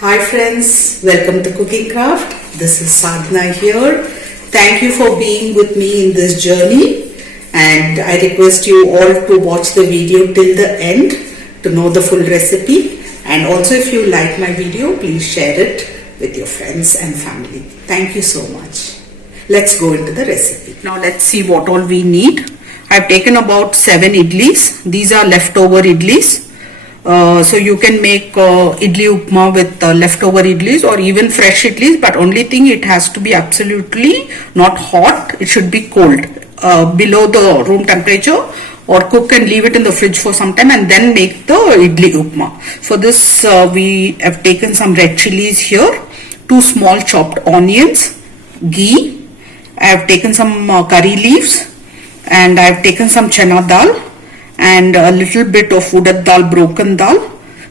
Hi friends, welcome to Cooking Craft. This is Sadhana here. Thank you for being with me in this journey, and I request you all to watch the video till the end to know the full recipe. And also, if you like my video, please share it with your friends and family. Thank you so much. Let's go into the recipe. Now let's see what all we need. I've taken about 7 idlis. These are leftover idlis. So you can make idli upma with leftover idlis or even fresh idlis, but only thing, it has to be absolutely not hot. It should be cold, below the room temperature, or cook and leave it in the fridge for some time and then make the idli upma. For this we have taken some red chillies here, 2 small chopped onions, ghee. I have taken some curry leaves, and I have taken some chana dal and a little bit of urad dal, broken dal,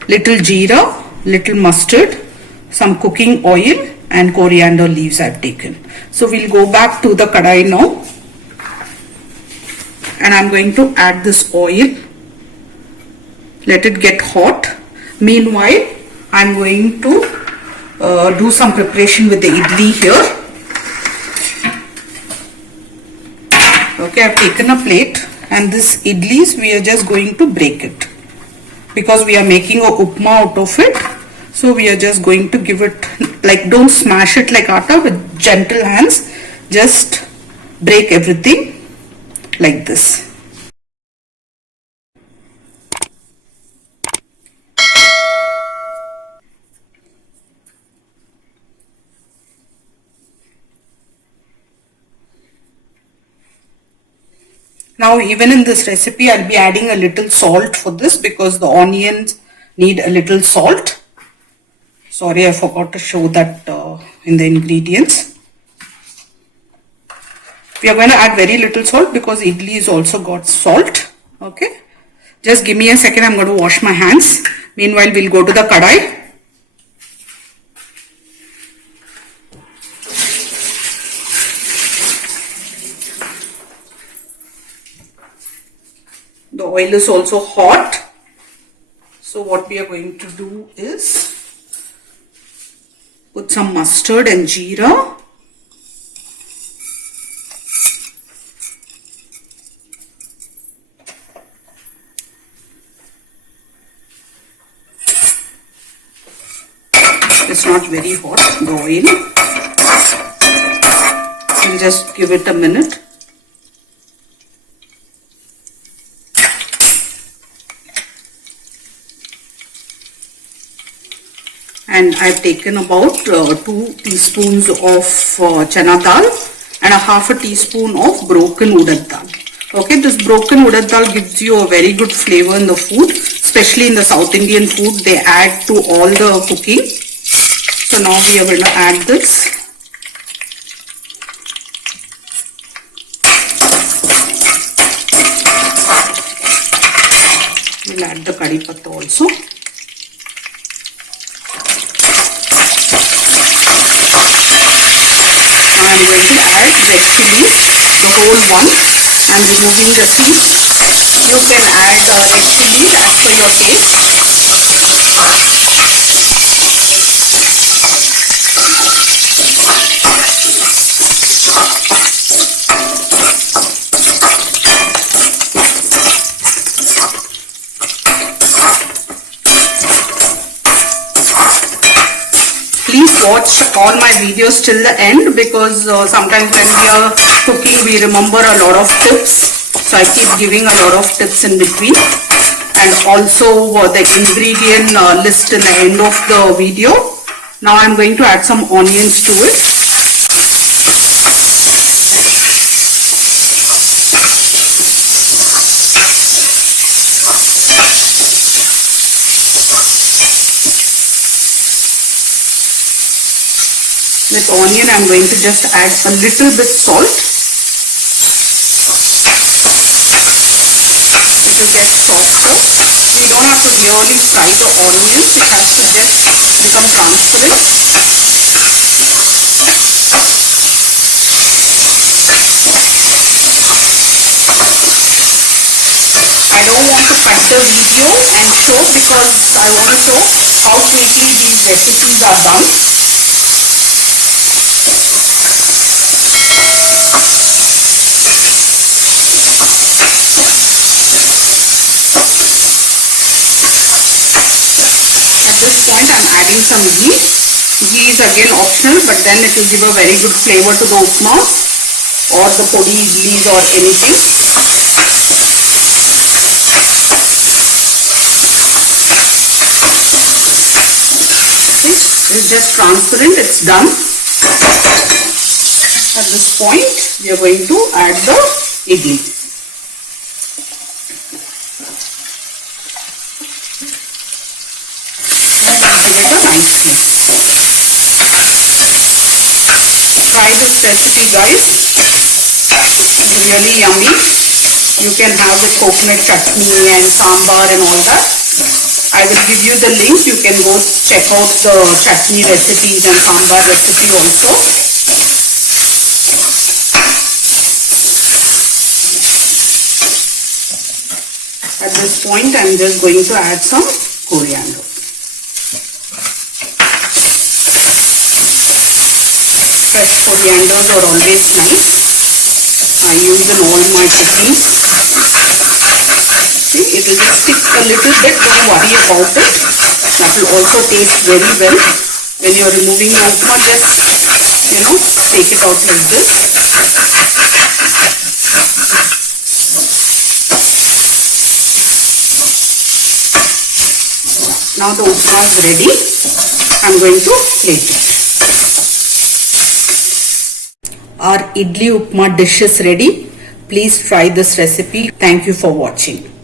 little jeera, little mustard, some cooking oil and coriander leaves I've taken. So we'll go back to the kadai now, and I'm going to add this oil. Let it get hot. Meanwhile, I'm going to do some preparation with the idli here. Okay, I've taken a plate, and this idlis we are just going to break it because we are making a upma out of it. So we are just going to give it, like, don't smash it like atta, with gentle hands, just break everything like this. Now even in this recipe I'll be adding a little salt for this because the onions need a little salt. Sorry, I forgot to show that in the ingredients. We are going to add very little salt because idli is also got salt. Okay, just give me a second, I'm going to wash my hands. Meanwhile, we'll go to the kadai. The oil is also hot. So what we are going to do is put some mustard and jeera. It's not very hot, the oil. We'll just give it a minute. And I've taken about 2 teaspoons of chana dal and a half a teaspoon of broken urad dal. Okay, this broken urad dal gives you a very good flavor in the food, especially in the South Indian food. They add to all the cooking. So now we are going to add this. We'll add the curry patta also. Now I'm going to add red chilli, the whole one. I'm removing the seeds. You can add red chilli as per your taste. Please watch all my videos till the end because sometimes when we are cooking we remember a lot of tips. So I keep giving a lot of tips in between, and also the ingredient list in the end of the video. Now I'm going to add some onions to it. With onion, I'm going to just add a little bit salt. It will get softer. We don't have to really fry the onions. It has to just become transparent. I don't want to cut the video and show because I want to show how quickly these recipes are done. At this point I'm adding some ghee. Ghee is again optional, but then it will give a very good flavor to the upma or the podi idlis or anything. It's just transparent, it's done. At this point we are going to add the idli. Give it a nice stir. Try this recipe, guys. It's really yummy. You can have with coconut chutney and sambar and all that. I will give you the link. You can go check out the chutney recipes and sambar recipes also. At this point, I am just going to add some coriander. Fresh corianders are always nice. I use in all my cooking. See, it will just stick a little bit, don't worry about it. That will also taste very well. When you are removing the upma, just, take it out like this. Now the upma is ready. I am going to plate it. Our idli upma dish is ready. Please try this recipe. Thank you for watching.